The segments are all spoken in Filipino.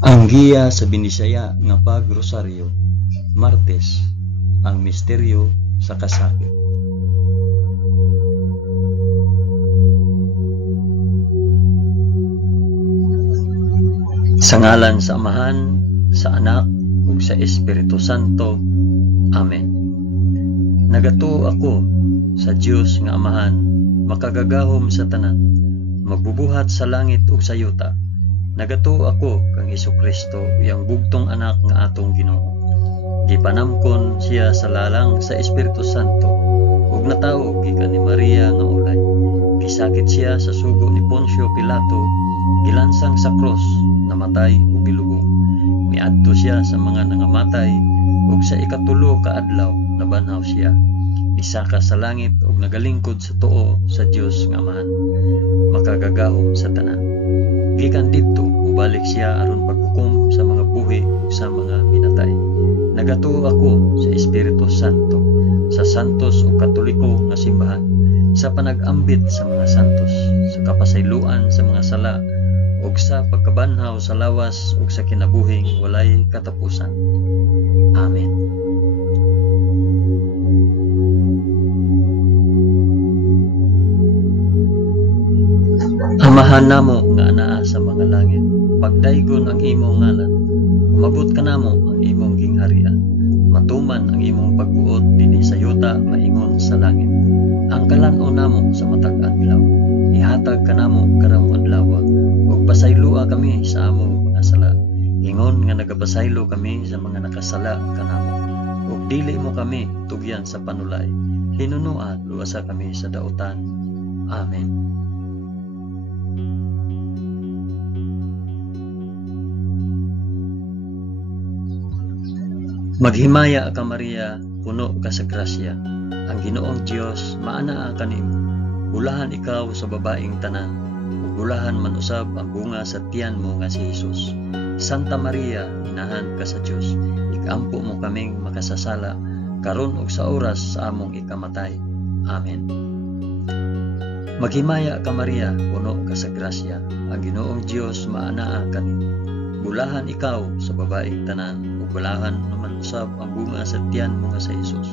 Ang giya sa Binisaya nga pagrosaryo, Martes, ang misteryo sa kasakit. Sa ngalan sa Amahan, sa Anak, ug sa Espiritu Santo. Amen. Nagato ako sa Dios nga Amahan, makagagahom sa tanan, magbubuhat sa langit ug sa yuta. Nagato ako kang Hesukristo, yang bugtong anak nga atong Ginoo. Gipanamkon siya sa lalang sa Espiritu Santo, ug natawo gikan ni Maria nga ulay. Gisakit siya sa sugo ni Poncio Pilato, gilansang sa cross, namatay ug gilubong. Miadto siya sa mga nangamatay, ug sa ikatulo ka adlaw nabanhaw siya. Nisaka sa langit ug nagalingkod sa tuo sa Dios nga Amahan, makagagahom sa tanan. Gikan didto ubalik siya aron paghukom sa mga buhi ug sa mga minatay. Nagatuo ako sa Espiritu Santo, sa santos ug katoliko nga simbahan, sa panag-ambit sa mga santos, sa kapasayloan sa mga sala, ug sa pagkabanhaw sa lawas ug sa kinabuhing walay katapusan. Amen. Amahan namo nga anaa sa mga langit, pagdaygon ang imong ngalan, umabot ka namo ang imong gingharian, matuman ang imong pagbuot dinhi sa yuta maingon sa langit. Ang kalan-on namo sa matag adlaw, ihatag ka namo karong adlaw, ug pasaylua kami sa among mga sala, ingon nga nagapasaylo kami sa mga nakasala kanamo, ug dili mo kami tugyan sa panulay, hinunua luwasa kami sa dautan. Amen. Maghimaya ka Maria, puno ka sa grasya, ang Ginoong Dios maanaa kanimo. Bulahan ikaw sa babaeng tanan, ug bulahan man usab ang bunga sa tiyan mo nga si Hesus. Santa Maria, inahan ka sa Dios, ikampo mo kaming makasasala, karon ug sa oras sa among ikamatay. Amen. Maghimaya ka Maria, puno ka sa grasya, ang Ginoong Dios maanaa kanimo. Bulahan ikaw sa babaeng tanan, ug bulahan naman usab ang bunga sa tiyan mo nga sa Hesus.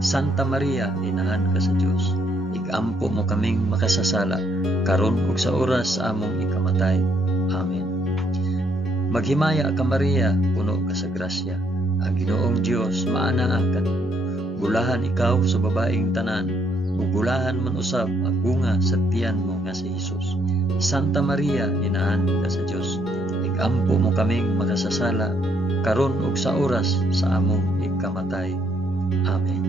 Santa Maria, inahan ka sa Dios, ikampo mo kaming makasasala, karon ug sa oras sa among ikamatay. Amen. Maghimaya ka Maria, puno ka sa grasya, ang Ginoong Dios maanaa kanimo. Bulahan ikaw sa babaeng tanan, ug bulahan man usab ang bunga sa tiyan mo nga sa Hesus. Santa Maria, inahan ka sa Dios, ikampo mo kaming makasasala, karon ug sa oras sa among ikamatay. Amen.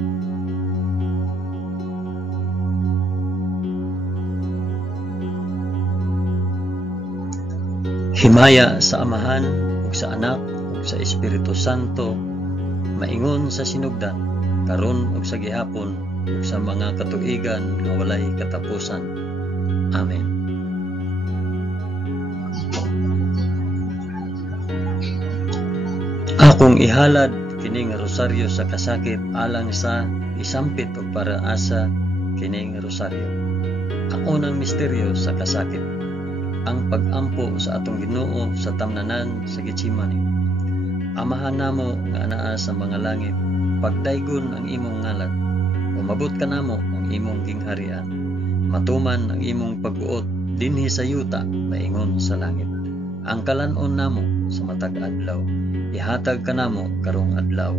Himaya sa Amahan ug sa Anak ug sa Espiritu Santo, maingon sa sinugdan, karon ug sa gihapon ug sa mga katuigan nga walay katapusan. Amen. Akong ihalad kini nga rosaryo sa kasakit alang sa isampit ug paraasa kini nga rosaryo. Ang unang misteryo sa kasakit, ang pag-ampo sa atong Ginoo sa tamnanan sa Getsemani. Amahan namo nga anaa sa mga langit, pagdaygon ang imong ngalan, umabot ka namo ang imong gingharian, matuman ang imong pagbuot dinhi sa yuta maingon sa langit. Ang kalan-on namo sa matag adlaw, ihatag ka namo karong adlaw,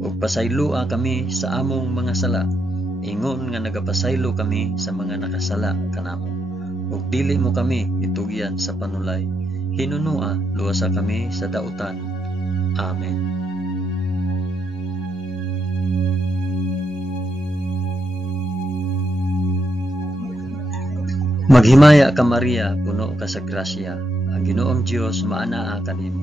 ug pasaylua kami sa among mga sala, ingon nga nagapasaylo kami sa mga nakasala kanamo, ug dili mo kami itugyan sa panulay, hinunua luwasa kami sa dautan. Amen. Maghimaya ka Maria, puno ka sa grasya, ang Ginoong Dios maanaa kanimo.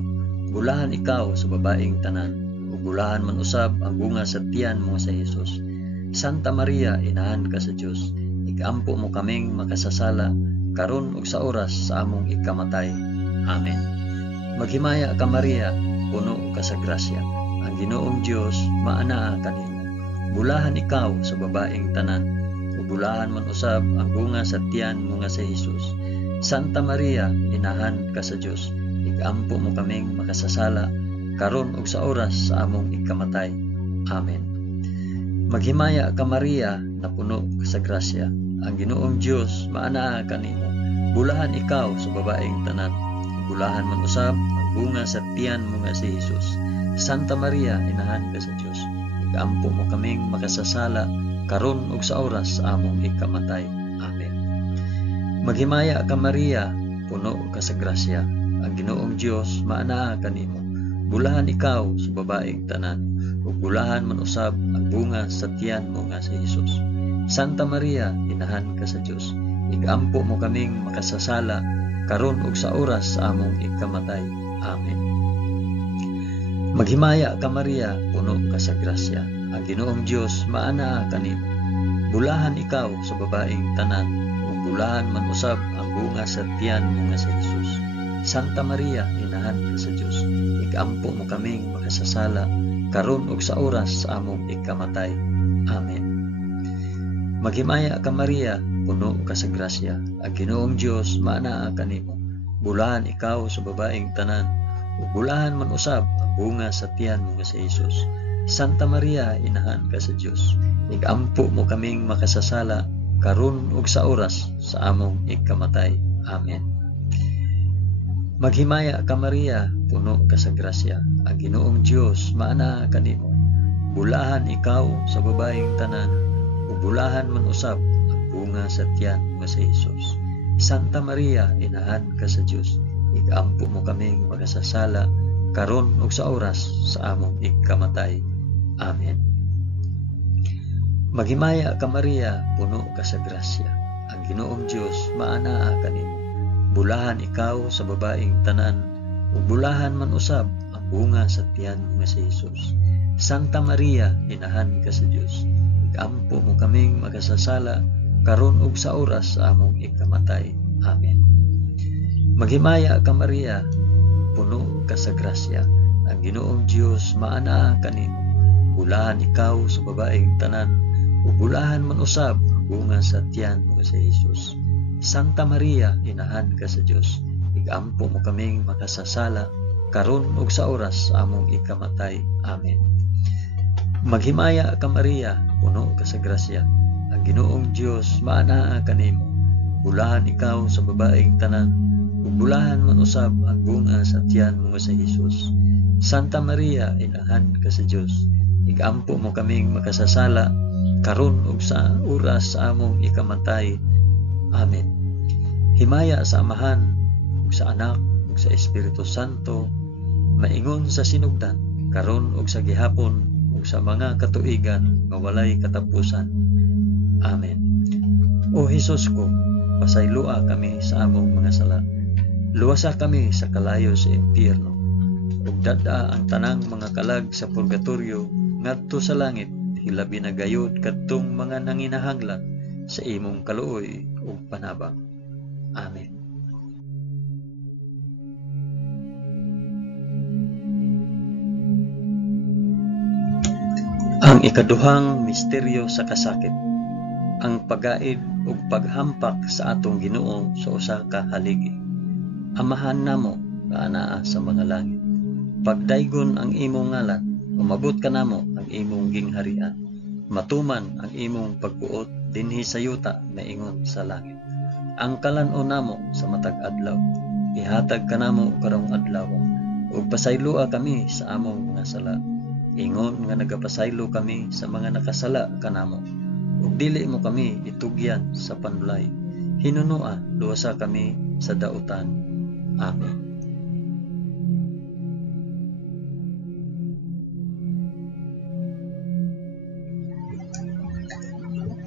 Bulahan ikaw sa babaeng tanan, ug bulahan man usab ang bunga sa tiyan mo sa Hesus. Santa Maria, inahan ka sa Dios, ikampo mo kaming makasasala, karon ug sa oras sa among ikamatay. Amen. Maghimaya ka Maria, puno ka sa grasya, ang Ginoong Dios maanaa kanimo. Bulahan ikaw sa babaeng tanan, ug bulahan man usab ang bunga sa tiyan mo nga sa Hesus. Santa Maria, inahan ka sa Dios, igampo mo kaming makasasala karon ug sa oras sa among ikamatay. Amen. Maghimaya ka Maria, na puno ka sa grasya. Ang Ginoong Dios maanaa kanimo. Bulahan ikaw sa babaeng tanan. Bulahan man usab ang bunga sa tiyan mo nga si Jesus. Santa Maria, inahan ka sa Dios. Igampo mo kaming makasasala karon ug sa oras sa among ikamatay. Amen. Maghimaya ka Maria, puno ka sa grasya. Ang Ginoong Dios maanaa kanimo. Bulahan ikaw sa babaeng tanan. Ug bulahan man usab ang bunga sa tiyan mo nga si Jesus. Santa Maria, inahan ka sa Dios. Igampo mo kaming makasasala karon ug sa oras sa among ikamatay. Amen. Maghimaya ka Maria, puno ka sa grasya. Ang Ginoong Dios maanaa kanimo. Bulahan ikaw sa babaeng tanan. Ug bulahan man usab ang bunga sa tiyan mo nga si Jesus. Santa Maria, inahan ka sa Dios. Igampo mo kaming makasasala karon ug sa oras sa among ikamatay. Amen. Maghimaya ka Maria, puno ka sa grasya. Ang Ginoong Dios maanaa kanimo. Bulahan ikaw sa babaeng tanan. Ug bulahan man usab ang bunga sa tiyan mo nga si Jesus. Santa Maria, inahan ka sa Dios. Igampo mo kaming makasasala karon ug sa oras sa among ikamatay. Amen. Maghimaya ka Maria, puno ka sa grasya. Ang Ginoong Dios maanaa kanimo. Bulahan ikaw sa babaeng tanan. Ug bulahan man usab ang bunga sa tiyan nga si Jesus. Santa Maria, inahan ka sa Dios. Igampo mo kaming makasasala karon ug sa oras sa among ikamatay. Amen. Maghimaya ka Maria, puno ka sa grasya. Ang Ginoong Dios maanaa kanimo. Bulahan ikaw sa babaeng tanan, ug bulahan man usab ang bunga sa tiyan nga si Jesus. Santa Maria, inahan ka sa Dios. Igampo mo kaming makasasala karon ug sa oras sa among ikamatay. Amen. Maghimaya ka Maria, puno ka sa grasya. Ang Ginoong Dios maanaa kanimo. Bulahan ikaw sa babaeng tanan, ug bulahan man usab ang bunga sa tiyan nga si Jesus. Santa Maria, inahan ka sa Dios. Igampo mo kaming makasasala karon ug sa oras sa among ikamatay. Amen. Maghimaya ka Maria, puno ka sa grasya. Ang Ginoong Dios maanaa kanimo. Bulahan ikaw sa babaeng tanan, ug bulahan man usab ang bunga sa tiyan mo nga si Jesus. Santa Maria, inahan ka sa Dios. Igampo mo kaming makasasala karon ug sa oras sa among ikamatay. Amen. Himaya sa Amahan, ug sa Anak, ug sa Espiritu Santo, maingon sa sinugdan, karon ug sa gihapon, ug sa mga katuigan nga walay katapusan. Amen. O Hesus ko, pasaylua kami sa among mga sala. Luwasa kami sa kalayo sa impyerno, ug dada ang tanang mga kalag sa purgatorio ngadto sa langit, hilabi na gayud kadtong mga nanginahanglan sa imong kaluoy ug panabang. Amen. Ang ikaduhang misteryo sa kasakit, ang pagaid ug paghampak sa atong Ginoo sa usa ka haligi. Amahan namo nga anaa sa mga langit, pagdaygon ang imong ngalan, umabot ka namo ang imong gingharian. Matuman ang imong pagbuot dinhi sa yuta maingon sa langit. Ang kalan-on namo sa matag adlaw, ihatag ka namo karong adlaw, ug pasaylua kami sa among mga sala. Ingon nga nagapasaylo kami sa mga nakasala kanamo, ug dili mo kami itugyan sa panulay. Hinunua luwasa kami sa dautan. Amen.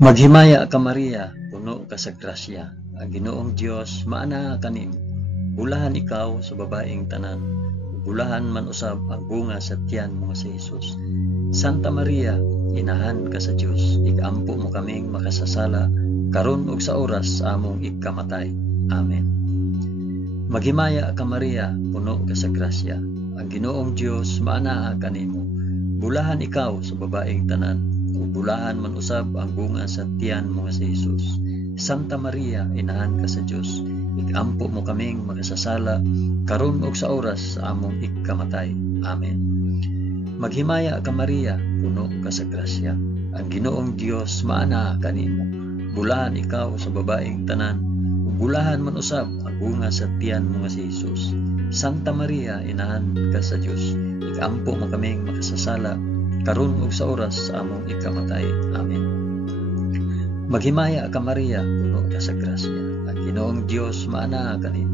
Maghimaya ka Maria, puno ka sa grasya. Ang Ginoong Dios maanaa kanimo. Bulahan ikaw sa babaeng tanan, bulahan man usab ang bunga sa tiyan mo si Jesus. Santa Maria, inahan ka sa Dios. Igampo mo kaming makasasala karon ug sa oras sa among ikamatay. Amen. Maghimaya ka Maria, puno ka sa grasya. Ang Ginoong Dios maanaa kanimo. Bulahan ikaw sa babaeng tanan, ug bulahan man usab ang bunga sa tiyan mo nga si Jesus. Santa Maria, inahan ka sa Dios. ikampo mo kaming makasasala karon ug sa oras sa among ikamatay. Amen. Maghimaya ka Maria, puno ka sa grasya. Ang Ginoong Dios maana kanimo. Bulahan ikaw sa babaeng tanan, ug bulahan man usab ang bunga sa tiyan mo nga si Hesus. Santa Maria, inahan ka sa Dios, ikampo mo kaming makasasala karon ug sa oras sa among ikamatay. Amen. Maghimaya ka Maria, puno ka sa grasya. Ang Ginoong Dios maana kanimo.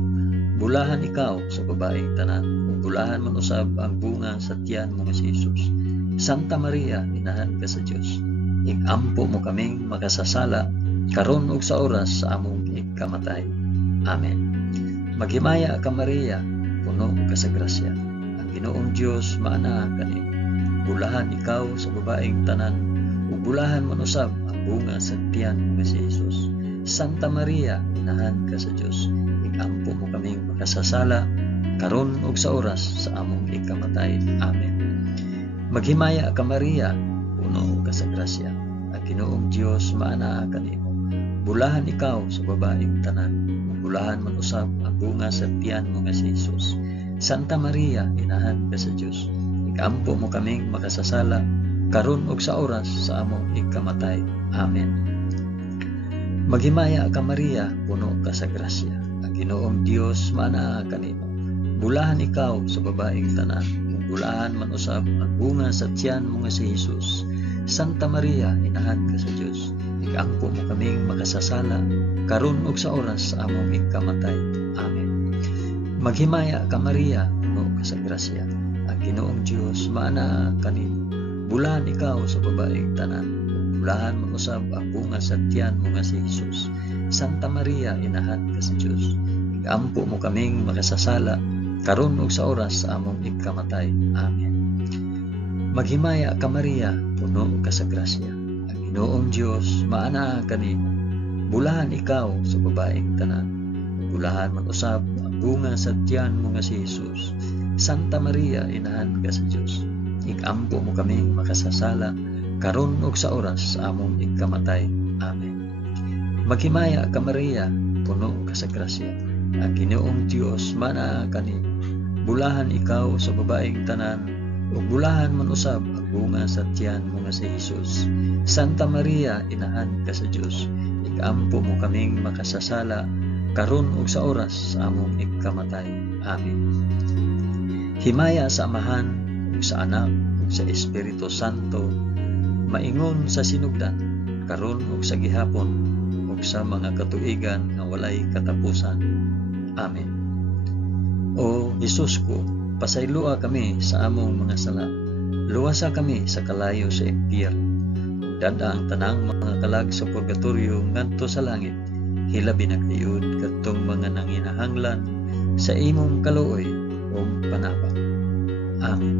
Bulahan ikaw sa babaeng tanan, ug bulahan man usab ang bunga sa tiyan mo nga si Hesus. Santa Maria, inahan ka sa Dios, ikampo mo kaming makasasala karon ug sa oras sa among ikamatay. Amen. Maghimaya ka Maria, puno ka sa grasya. Ang Ginoong Dios maana kanimo. Bulahan ikaw sa babaeng tanan, ug bulahan man usab ang bunga sa tiyan mo nga si Hesus. Santa Maria, inahan ka sa Dios, ikampo mo kaming makasasala karon ug sa oras sa among ikamatay. Amen. Maghimaya ka Maria, puno ka sa grasya. Ang Ginoong Dios maana kanimo. Bulahan ikaw sa babaeng tanan, ug bulahan man usab ang bunga sa tiyan mo nga si Hesus. Santa Maria, inahan ka sa Dios, ikampo mo kaming makasasala karon ug sa oras sa among ikamatay. Amen. Maghimaya ka Maria, puno ka sa grasya. Ang Ginoong Dios maana kanimo. Bulahan ikaw sa babaeng tanan, ug bulahan man usab ang bunga sa tiyan mo nga si Hesus. Santa Maria, inahan ka sa Dios, ikampo mo kaming makasasala karon ug sa oras sa among ikamatay. Amen. Maghimaya ka Maria, puno ka sa grasya. Ang Ginoong Dios maana kanimo. Bulahan ikaw sa babaeng tanan, bulahan man usab ang bunga sa tiyan mo nga si Hesus. Santa Maria, inahan ka sa Dios, ikampo mo kaming makasasala karon ug sa oras sa among ikamatay. Amen. Maghimaya ka Maria, puno ka sa grasya. Ang Ginoong Dios maana kanimo. Bulahan ikaw sa babaeng tanan, bulahan man usab ang bunga sa tiyan mo nga si Hesus. Santa Maria, inahan ka sa Dios, ikampo mo kaming makasasala karon ug sa oras sa among ikamatay. Amen. Maghimaya ka Maria, puno ka sa grasya. Ang Ginoong Dios maana kanimo. Bulahan ikaw sa babaeng tanan, ug bulahan man usab ang bunga sa tiyan mo nga si Hesus. Santa Maria, inahan ka sa Dios, ikampo mo kaming makasasala karon ug sa oras sa among ikamatay. Amen. Himaya sa Amahan ug sa Anak ug sa Espiritu Santo, maingon sa sinugdan karon ug sa gihapon ug sa mga katuigan nga walay katapusan. Amen. O Hesus ko, pasaylua kami sa among mga sala. Luwasa kami sa kalayo sa impyerno. Dada ang tanang mga kalag sa purgatorio ngadto sa langit. Hilabi na kayud kadtong mga nanginahanglan sa imong kaluoy o panabang. Amen.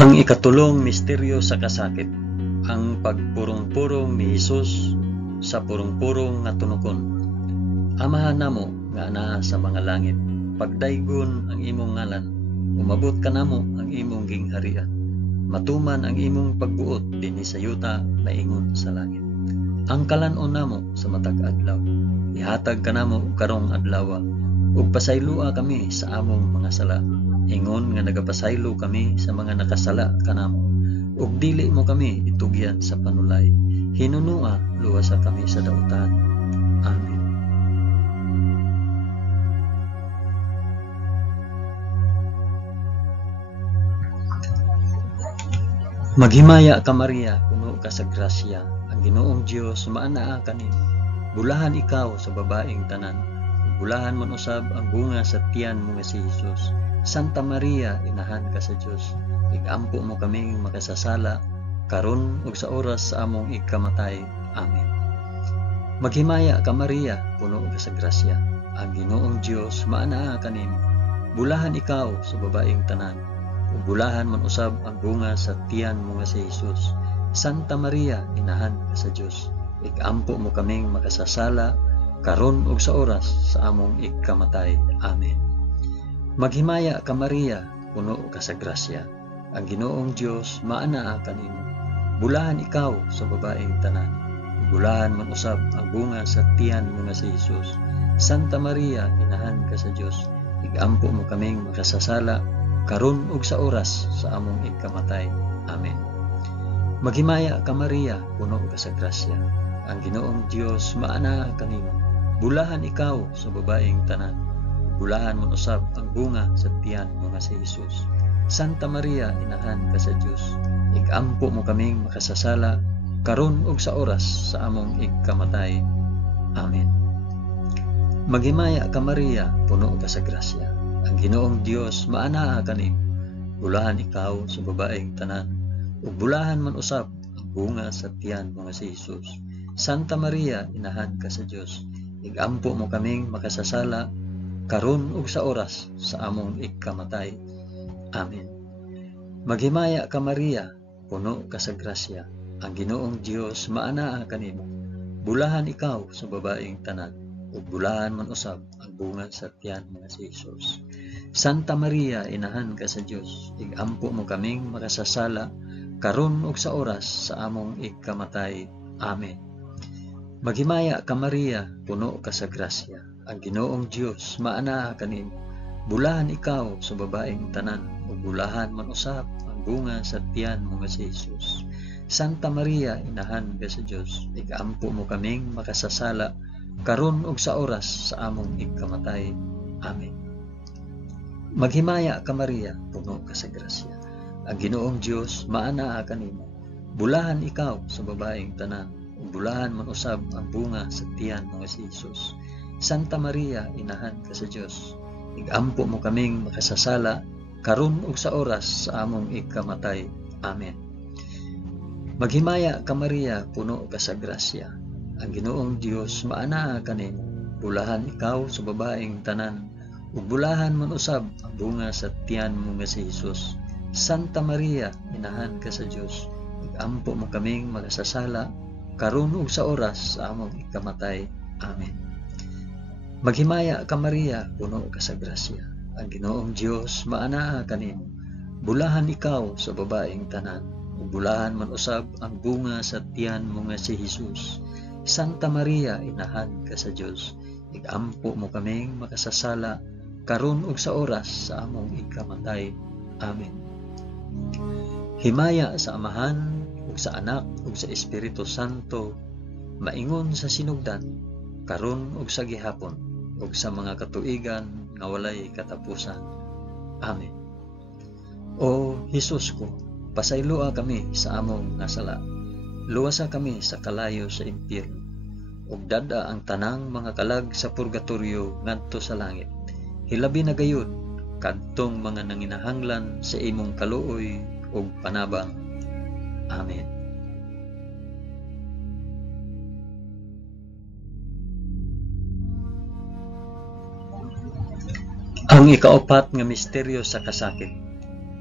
Ang ikatulong misteryo sa kasakit, ang pagpurong-purong ni Hesus sa purong-purong nga tunokon. Amahan namo nga ana sa mga langit, pagdaygon ang imong ngalan, umabot ka namo ang imong gingharian. Matuman ang imong pagbuot dinhi sa yuta maingon sa langit. Ang kalanon namo sa matag adlaw, ihatag ka namo karong adlaw, ug pasaylua kami sa among mga sala. Ingon nga nagapasaylo kami sa mga nakasala kanamo, ug dili mo kami itugyan sa panulay. Hinunua luwasa kami sa dautan. Amen. Maghimaya ka Maria, puno ka sa grasya. Ang Ginoong Dios maanaa kanimo. Bulahan ikaw sa babaeng tanan, bulahan man usab ang bunga sa tiyan mo nga si Hesus. Santa Maria, inahan ka sa Dios, ikampo mo kaming makasasala karon ug sa oras sa among ikamatay. Amen. Maghimaya ka Maria, puno ka sa grasya. Ang Ginoong Dios maanaa kanimo. Bulahan ikaw sa babaeng tanan, ug bulahan man usab ang bunga sa tiyan mo nga si Hesus. Santa Maria, inahan ka sa Dios, ikampo mo kaming makasasala karon ug sa oras sa among ikamatay. Amen. Maghimaya ka Maria, puno ka sa grasya. ang Ginoong Dios maanaa kanimo. Bulahan ikaw sa babaeng tanan, bulahan man usab ang bunga sa tiyan mo nga si Jesus. Santa Maria, inahan ka sa Dios, igampo mo kaming makasasala karon ug sa oras sa among igkamatay. Amen. Maghimaya ka Maria, puno ka sa grasya, ang Ginoong Dios maanaa kanimo. Bulahan ikaw sa babaeng tanan, bulahan man usab ang bunga sa tiyan mo nga si Jesus. Santa Maria, inahan ka sa Dios, igampo mo kaming makasasala karon ug sa oras sa among igkamatay. Amen. Maghimaya ka Maria, puno ka sa grasya, ang Ginoong Dios maanaa kanimo. Bulahan ikaw sa babaeng tanan, ug bulahan man usab ang bunga sa tiyan mo nga si Jesus. Santa Maria, inahan ka sa Dios, igampo mo kaming makasasala karon ug sa oras sa among igkamatay. Amen. Maghimaya ka Maria, puno ka sa grasya, ang Ginoong Dios maanaa kanimo. Bulahan ikaw sa babaeng tanan, ug bulahan man usab ang bunga sa tiyan nga si Jesus. Santa Maria, inahan ka sa Dios, igampo mo kaming makasasala karon ug sa oras sa among igkamatay. Amen. Maghimaya ka Maria, puno ka sa grasya, ang Ginoong Dios maanaa kanimo. Bulahan ikaw sa babaeng tanan, ug bulahan man usab ang bunga sa tiyan mo nga si Jesus. Santa Maria, inahan ka sa Dios, igampo mo kaming makasasala karon ug sa oras sa among igkamatay. Amen. Maghimaya ka Maria, puno ka sa grasya, ang Ginoong Dios maanaa kanimo. Bulahan ikaw sa babaeng tanan, ug bulahan man usab ang bunga sa tiyan mo nga si Jesus. Santa Maria, inahan ka sa Dios, igampo mo kaming makasasala karon ug sa oras sa among igkamatay. Amen. Maghimaya ka Maria, puno ka sa grasya, ang Ginoong Dios maanaa kanimo. Bulahan ikaw sa babaeng tanan, ug bulahan man usab ang bunga sa tiyan mo nga si Jesus. Santa Maria, inahan ka sa Dios, igampo mo kaming makasasala karon ug sa oras sa among igkamatay. Amen. Maghimaya ka Maria, puno ka sa grasya, ang Ginoong Dios maanaa kanimo. Bulahan ikaw sa babaeng tanan, ug bulahan man usab ang bunga sa tiyan mo nga si Jesus. Santa Maria, inahan ka sa Dios, igampo mo kaming makasasala karon ug sa oras sa among igkamatay. Amen. Himaya sa Amahan ug sa Anak ug sa Espiritu Santo, maingon sa sinugdan, karon ug sa gihapon, ug sa mga katuigan nga walay katapusan. Amen. O Jesus ko, pasayloa kami sa among nasala, luwasa kami sa kalayo sa impyerno, ug dada ang tanang mga kalag sa purgatorio ngadto sa langit. Hilabi na gayud kadtong mga nanginahanglan sa imong kaluoy ug panabang. Amen. Ang ikaapat nga misteryo sa kasakit,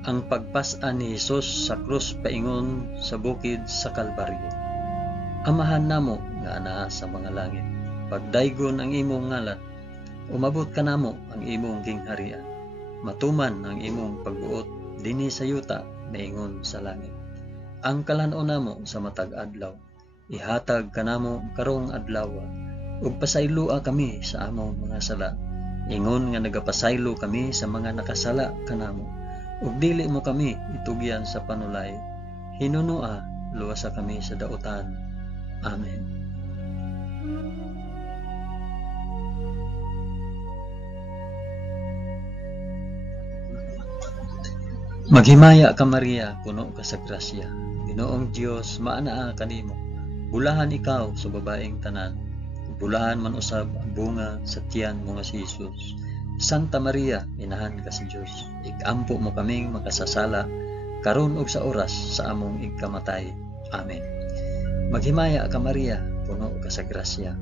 ang pagpas-an ni Hesus sa krus paingon sa bukid sa Kalbaryo. Amahan namo nga anaa sa mga langit, pagdaygon ang imong ngalan, umabot ka namo ang imong gingharian, matuman ang imong pagbuot dinhi sa yuta naingon sa langit. Ang kalan-o namo sa matag adlaw, ihatag kanamo karong adlaw, ug pasaylua kami sa among mga sala, ingon nga nagapasaylo kami sa mga nakasala kanamo, ug dili mo kami itugyan sa panulay, hinunua luwasa kami sa dautan. Amen. Maghimaya ka Maria, puno ka sa grasya, Ginoong Dios maanaa kanimo. Bulahan ikaw sa babaeng tanan, bulahan man usab ang bunga sa tiyan mo nga si Jesus. Santa Maria, inahan ka sa Dios, igampo mo kaming makasasala karon ug sa oras sa among igkamatay. Amen. Maghimaya ka Maria, puno ka sa grasya,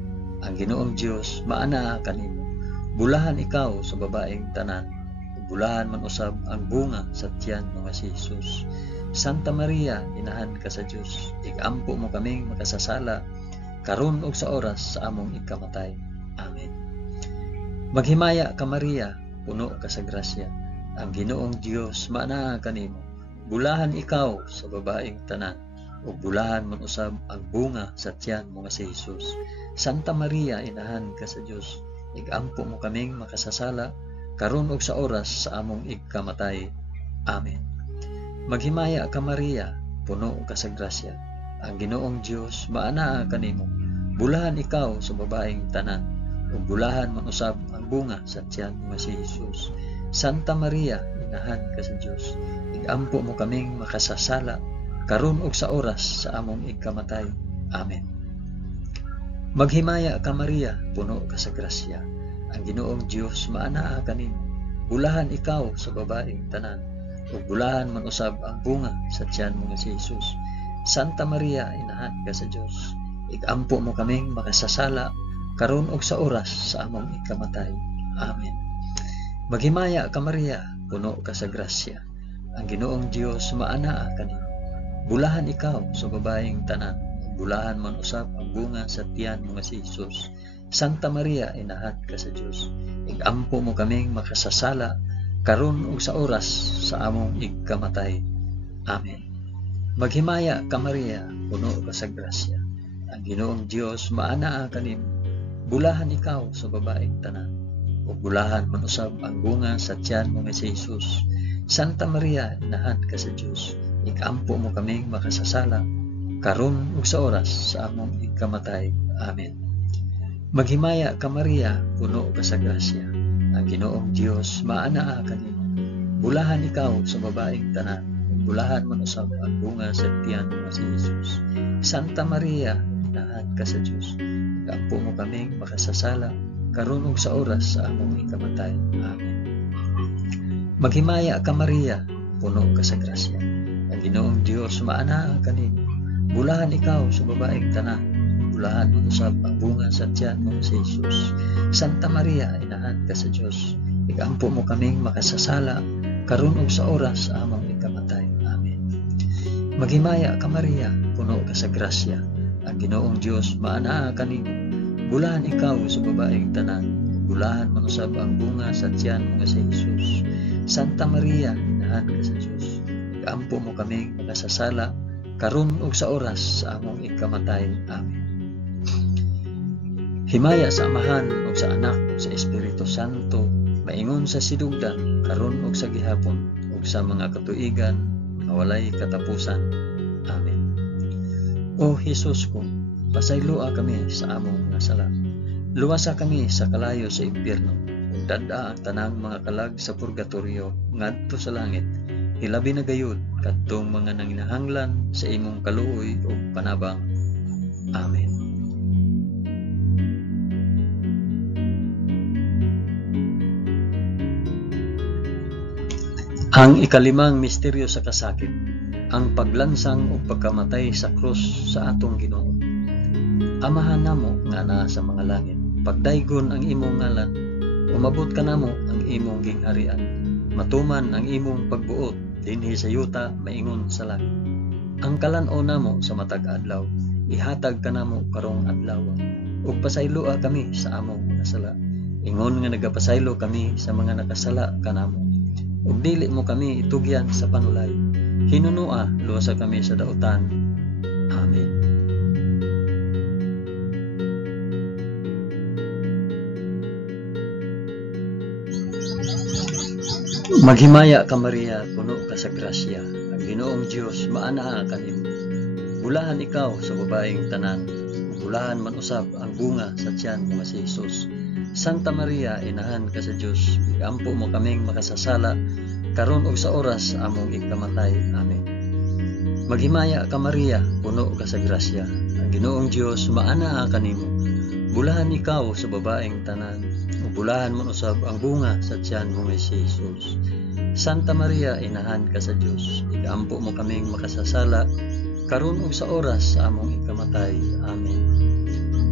ang Ginoong Dios maanaa kanimo. Bulahan ikaw sa babaeng tanan, bulahan man usab ang bunga sa tiyan mo nga si Jesus. Santa Maria, inahan ka sa Dios, igampo mo kaming makasasala karon ug sa oras sa among igkamatay. Amen. Maghimaya ka Maria, puno ka sa grasya, ang Ginoong Dios maanaa kanimo. bulahan ikaw sa babaeng tanan, ug bulahan man usab ang bunga sa tiyan mo nga si Jesus. Santa Maria, inahan ka sa Dios, igampo mo kaming makasasala, karon ug sa oras sa among igkamatay. Amen. Maghimaya ka Maria, puno ka sa grasya, ang Ginoong Dios maanaa kanimo. Bulahan ikaw sa babaeng tanan, ug bulahan man usab ang bunga sa tiyan mo nga si Jesus. Santa Maria, inahan ka sa Dios, igampo mo kaming makasasala, karon ug sa oras sa among igkamatay. Amen. Maghimaya ka Maria, puno ka sa grasya, ang Ginoong Dios maanaa kanimo. Bulahan ikaw sa babaeng tanan, ug bulahan man usab ang bunga sa tiyan mo nga si Jesus. Santa Maria, inahan ka sa Dios, igampo mo kaming makasasala, karon ug sa oras sa among igkamatay. Amen. Maghimaya ka Maria, puno ka sa grasya, ang Ginoong Dios maanaa kanimo. Bulahan ikaw sa babaeng tanan, bulahan man usab ang bunga sa tiyan mo nga si Jesus. Santa Maria, inahan ka sa Dios, igampo mo kaming makasasala, karon ug sa oras sa among igkamatay. Amen. Maghimaya ka Maria, puno ka sa grasya, ang Ginoong Dios maanaa kanimo. Bulahan ikaw sa babaeng tanan, ug bulahan man usab ang bunga sa tiyan mo nga si Jesus. Santa Maria, inahan ka sa Dios, igampo mo kaming makasasala, karon ug sa oras sa among igkamatay. Amen. Maghimaya ka Maria, puno ka sa grasya, ang Ginoong Dios maanaa kanimo. Bulahan ikaw sa babaeng tanan, ug bulahan man usab ang bunga sa tiyan mo nga si Jesus. Santa Maria, inahan ka sa Dios, igampo mo kaming makasasala, karon ug sa oras sa among ikamatay. Amen. Maghimaya ka Maria, puno ka sa grasya, ang Ginoong Dios maanaa kanimo. Bulahan ikaw sa babaeng tanan, bulahan mo usab ang bunga sa tiyan mo si Jesus. Santa Maria, inahan ka sa Dios, igampo mo kaming makasasala, karon ug sa oras sa among ikamatay. Amen. Maghimaya ka Maria, puno ka sa grasya, ang Ginoong Dios maanaa kanimo. Bulahan ikaw sa babaeng tanan, bulahan man usab ang bunga sa tiyan mo nga si Jesus. Santa Maria, inahan ka sa Dios, igampo mo kaming makasasala, karon ug sa oras sa among ikamatay. Amen. Himaya sa Amahan ug sa Anak ug sa Espiritu Santo, maingon sa sidugdan, karon ug sa gihapon, ug sa mga katuigan nga walay katapusan. Amen. O Jesus ko, pasayloa kami sa among mga sala. Luwasa kami sa kalayo sa impyerno, ug dad-a ang tanang mga kalag sa purgatorio ngadto sa langit. Hilabi na gayud kadtong mga nanginahanglan sa imong kaluoy ug panabang. Amen. Ang ikalimang misteryo sa kasakit, ang paglansang o pagkamatay sa krus sa atong Ginoo. Amahan namo nga naa sa mga langit, pagdaygon ang imong ngalan, umabot ka namo ang imong gingharian, matuman ang imong pagbuot dinhi sa yuta maingon sa langit. Ang kalan-o namo sa matag adlaw, ihatag ka namo karong adlaw, ug pasayloa kami sa among mga sala. Ingon nga nagapasaylo kami sa mga nakasala kanamo. Ug dili mo kami itugyan sa panulay. Hinunua, luwasa kami sa dautan. Amen. Maghimaya ka Maria, puno ka sa grasya, ang Ginoong Dios maanaa kanimo. Bulahan ikaw sa babaeng tanan, bulahan man usab ang bunga sa tiyan mo nga si Jesus. Santa Maria, inahan ka sa Dios, igampo mo kaming makasasala, karon ug sa oras sa among ikamatay. Amen. Maghimaya ka Maria, puno ka sa grasya, ang Ginoong Dios maanaa kanimo. Bulahan ikaw sa babaeng tanan, ug bulahan man usab ang bunga sa tiyan mo nga si Jesus. Santa Maria, inahan ka sa Dios, igampo mo kaming makasasala, karon ug sa oras sa among ikamatay. Amen.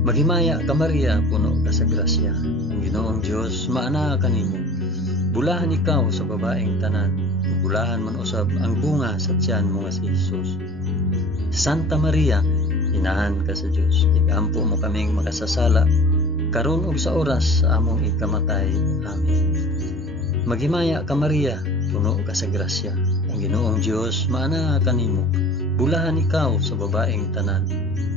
Maghimaya ka Maria, puno ka sa grasya, ang Ginoong Dios maanaa kanimo. Bulahan ikaw sa babaeng tanan, ug bulahan man usab ang bunga sa tiyan mo nga si Jesus. Santa Maria, inahan ka sa Dios, igampo mo kaming makasasala, karon ug sa oras sa among ikamatay. Amen. Maghimaya ka Maria, puno ka sa grasya, ang ang Ginoong Dios maana kanimo. Bulahan ikaw sa babaeng tanan,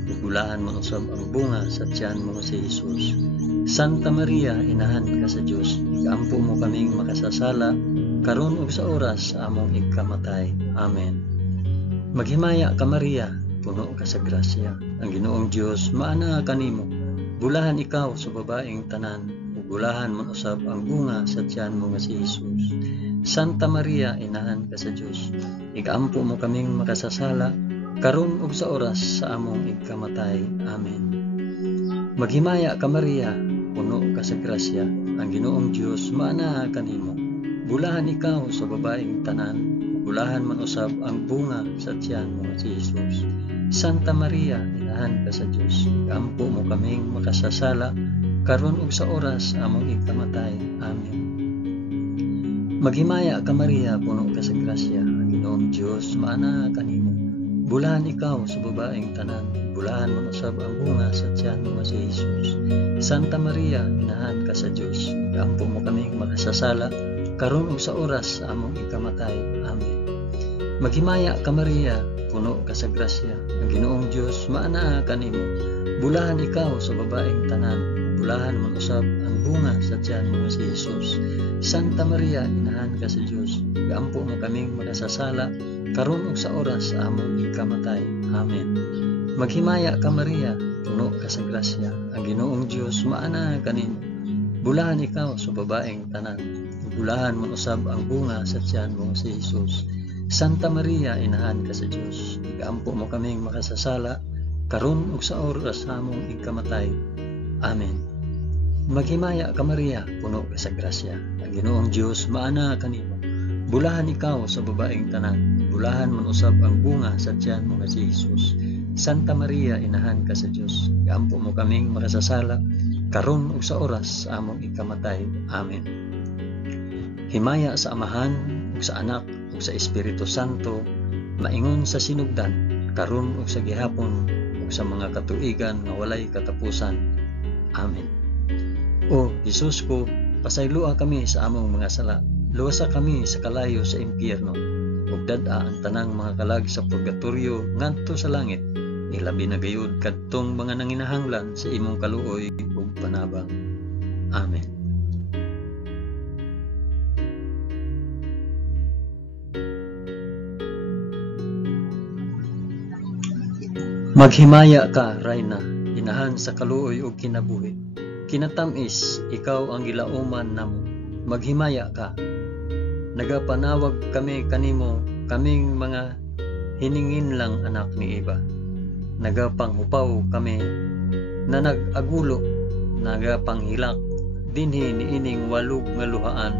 ug bulahan man usab ang bunga sa tiyan mo si Jesus. Santa Maria, inahan ka sa Dios, ikampo mo kaming makasasala karon ug sa oras sa among ikamatay. Amen. Maghimaya ka Maria, puno ka sa grasya, ang Ginoong Dios maana kanimo. Bulahan ikaw sa babaeng tanan, ug bulahan man usab ang bunga sa tiyan mo nga si Jesus. Santa Maria, inahan ka sa Dios, ikampo mo kaming makasasala karon ug sa oras sa among ikamatay. Amen. Maghimaya ka Maria, puno ka sa grasya, ang Ginoong Dios maana kanimo. Bulahan ikaw sa babaeng tanan, bulahan man usab ang bunga sa tiyan mo si Jesus. Santa Maria, inahan ka sa Dios, ikampo mo kaming makasasala karon ug sa oras sa among ikamatay. Amen. Maghimaya ka Maria, puno ka sa grasya, ang Ginoong Dios maana kanimo. Bulahan ikaw sa babaeng tanan, bulahan man usab ang bunga sa tiyan mo si Jesus. Santa Maria, inahan ka sa Dios, ikampo mo kaming makasasala karon ug sa oras sa among ikamatay. Amen. Maghimaya ka Maria, puno ka sa grasya, ang Ginoong Dios maana kanimo. Bulahan ikaw sa babaeng tanan, bulahan man usab ang bunga sa tiyan mo si Jesus. Santa Maria, inahan ka sa Dios, ikampo mo kaming makasasala karon ug sa oras sa among ikamatay. Amen. Maghimaya ka Maria, puno ka sa grasya, ang Ginoong Dios maana kanimo. Bulahan ikaw sa babaeng tanan, bulahan man usab ang bunga sa tiyan mo si Jesus. Santa Maria, inahan ka sa Dios, ikampo mo kaming makasasala karon ug sa oras sa among ikamatay. Amen. Maghimaya ka Maria, puno ka sa grasya, ang Ginoong Dios maana kanimo. Bulahan ikaw sa babaeng tanan, bulahan man usab ang bunga sa tiyan mo nga si Jesus. Santa Maria, inahan ka sa Dios, ikampo mo kaming makasasala karon ug sa oras sa among ikamatay. Amen. Himaya sa Amahan ug sa Anak ug sa Espiritu Santo, maingon sa sinugdan karon ug sa gihapon ug sa mga katuigan nga walay katapusan. Amen. O Jesus ko, pasayloa kami sa among mga sala, luwasa kami sa kalayo sa impyerno, ug dad-a ang tanang mga kalag sa purgatorio ngadto sa langit, ilabi na gayud kadtong mga nanginahanglan sa imong kaluoy ug panabang. Amen. Maghimaya ka, Rayna, inahan sa kaluoy ug kinabuhi. Kinatamis, ikaw ang gilauman namo. Maghimaya ka. Nagapanawag kami kanimo, kaming mga hiningin lang anak ni Eva. Nagapanghupaw kami, na nag-agulo, nagapanghilak, dinhi niining walog nga luhaan,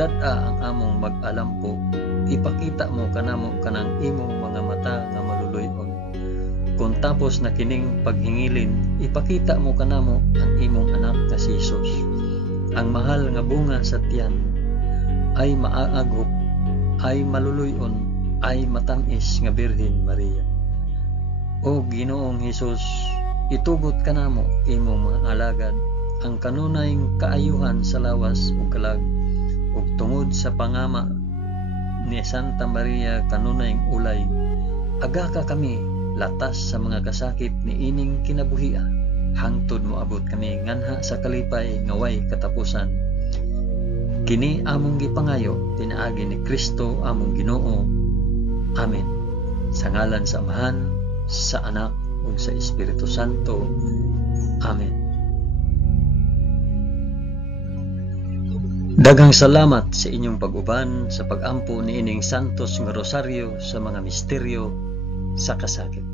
dad-a ang among mag-alampo. Ipakita mo kanamo kanang imong mga mata nga maluluyon. Kung tapos na kining paghingilin, ipakita mo kanamo ang imong anak na si Jesus. Ang mahal nga bunga sa tiyan ay maaagop, ay maluluyon, ay matamis nga Birhen Maria. O Ginoong Hesus, itugot kanamo imong mga alagad ang kanunayng kaayuhan sa lawas ug kalag, ug tungod sa pangama ni Santa Maria kanunayng ulay, aga ka kami latas sa mga kasakit ni ining kinabuhia, hangtod mo abot kami nganha sa kalipay nga way katapusan. Kini among gipangayo tinaagi ni Kristo among Ginoo. Amen. Sa ngalan sa Amahan, sa Anak ug sa Espiritu Santo. Amen. Daghang salamat sa inyong pag-uban sa pag-ampo ni ining santos nga rosaryo sa mga misteryo sa kasakit.